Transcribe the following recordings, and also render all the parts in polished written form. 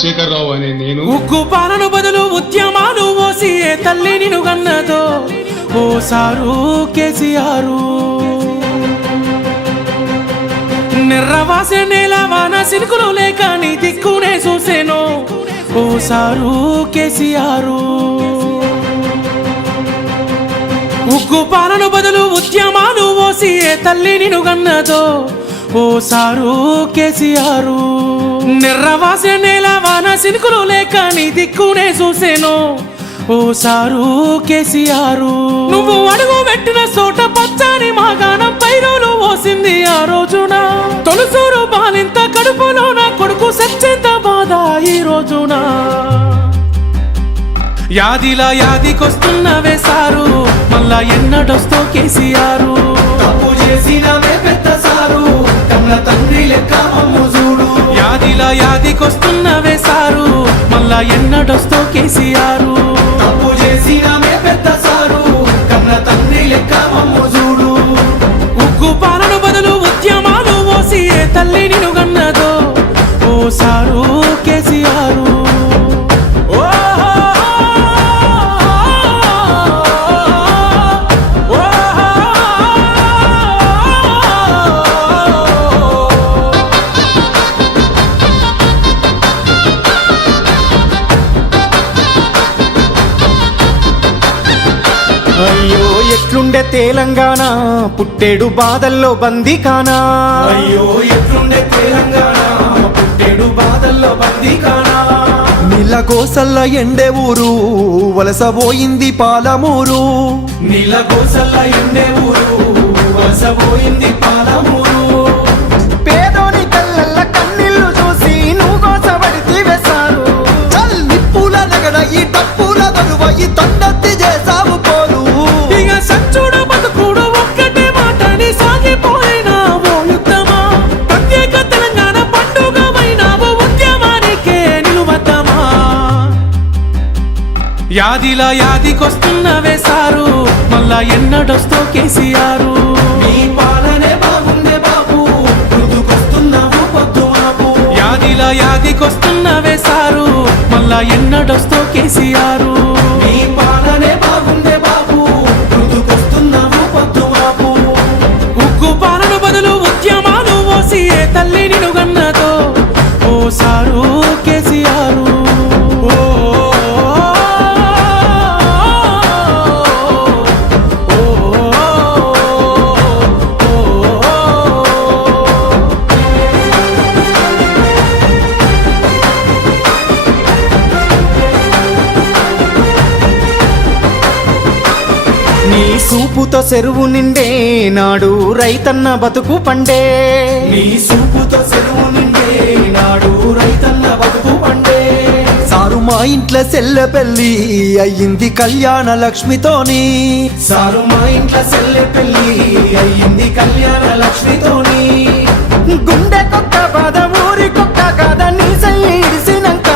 చంద్రశేఖరరావు అనే నేను ఉక్కు పాలన బదులు ఉద్యమాలు ఓసి ఏ తల్లి నిన్ను గన్నదో ఓ సారు కేసీఆర్. నిర్రవాసే నేల వాన సినుకులు లేక నీ దిక్కునే చూసేను ఓ సారు కేసీఆర్. ఉక్కు పాలన బదులు ఉద్యమాలు ఓసి ఏ తల్లి నిన్ను గన్నదో ఓ సారు కేసీఆర్. నిర్రవాసే నేల వాన సినుకులు లేక నీ దిక్కునే చూసేను ఓ సారు కేసీఆర్. నువ్వు అడుగు పెట్టిన చోట పచ్చని మాగానం పైరులు ఓసింది ఆ రోజున. తొలుసూరు బాలింత కడుపులో నా కొడుకు సచ్చేంత బాధ ఈ రోజున. యాదిలా యాదికొస్తున్నవే సారు మళ్ళా ఎన్నడొస్తో కేసీఆర్. తప్పు చేసినవే పెద్ద సారు కన్న తండ్రి లెక్క మమ్ము చూడు. యాదిలా యాదికొస్తున్నవే సారు మళ్ళా ఎన్నడొస్తో కేసీఆర్. తప్పు చేసినవే పెద్ద సారు కన్న తండ్రి లెక్క మమ్ము చూడు. ఉగ్గు పాలన బదులు ఉద్యమాలు ఓసి ఏ తల్లి నిన్ను గన్నదో ఓ సారు కేసీఆర్. అయ్యో ఎట్లుండే తెలంగాణ పుట్టేడు బాధల్లో బందీకానా. అయ్యో ఎట్లుండే తెలంగాణ పుట్టేడు బాధల్లో బందీకానా. నీళ్ళ కోసల్ల ఎండే ఊరు వలసపోయింది పాలమూరు. నీళ్ళ కోసల్ల ఎండే ఊరు వలసపోయింది పాలమూరు. పేదోని కళ్ళల్ల కన్నీళ్లు చూసి నువ్వు కోసబడితే వేశారు. చల్ నిప్పుల నగడ ఈ డప్పుల దరువ ఈ తండత్తి చేసావు పోరు. ఇక సచ్చుడు బతుకుడు ఒక్కటే మాటని సాగిపోయినా ఓ యుద్ధమా. ప్రత్యేక తెలంగాణ పండుగ వైనావు ఉద్యమానికే నిలువద్దమా. యాదిలా యాదికొస్తున్నవే సారు మళ్ళా ఎన్నడొస్తో కేసీఆర్. నీ పాలనే బాగుండే బాబు ముందుకొస్తున్నావు పొద్దు మాపు. యాదిలా యాదికొస్తున్నవే సారు మళ్ళా ఎన్నడొస్తో కేసీఆర్. నీ పాలనే బాగుండే బాబు ముందుకొస్తున్నావు పొద్దు మాపు. ఉగ్గు పాలన బదులు ఉద్యమాలు ఓసి ఏ తల్లి నిన్ను గన్నదో ఓ సారు కేసీఆర్. నీ సూపుతో చెరువు నిండే నాడు రైతన్న బతుకు పండే. నీ సూపుతో చెరువు నిండే నాడు రైతన్న బతుకు పండే. సారు మా ఇంట్లో సెల్లె పెళ్ళి అయ్యింది కళ్యాణ లక్ష్మితోని. సారు మా ఇంట్లో సెల్లె పెళ్ళి అయ్యింది కళ్యాణ లక్ష్మితోని. గుండె కొక్క బాధ ఊరి కొక్క కాద నీ సయ్యి ఇడిసినాక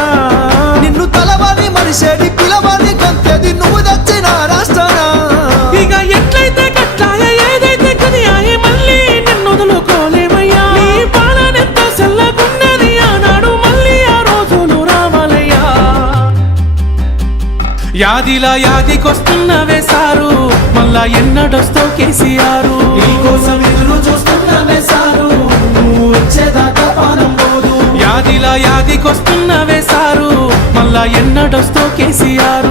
నిన్ను తలవాది మనిషేది పిలవాది కొంతది నువ్వు తెచ్చిన రాష్ట్రాన. ఇక ఎట్లయితే కట్లాయ ఏదైతే కనియాయే మళ్ళీ నిన్ను వదులుకోలేమయ్యా. నీ పాలనెంత సెల్లగున్నది ఆనాడు మళ్ళీ ఆ రోజులు రావాలయ్యా. యాదిలా యాదికొస్తున్నవే సారు మళ్ళా ఎన్నడొస్తో కేసీఆర్. నీకోసం ఎదురు చూస్తున్నవే సారు నువ్వు వచ్చేదాకా పానం పోదు. యాదిలా యాదికొస్తున్నవే సారు మళ్ళా ఎన్నడొస్తో కేసీఆర్.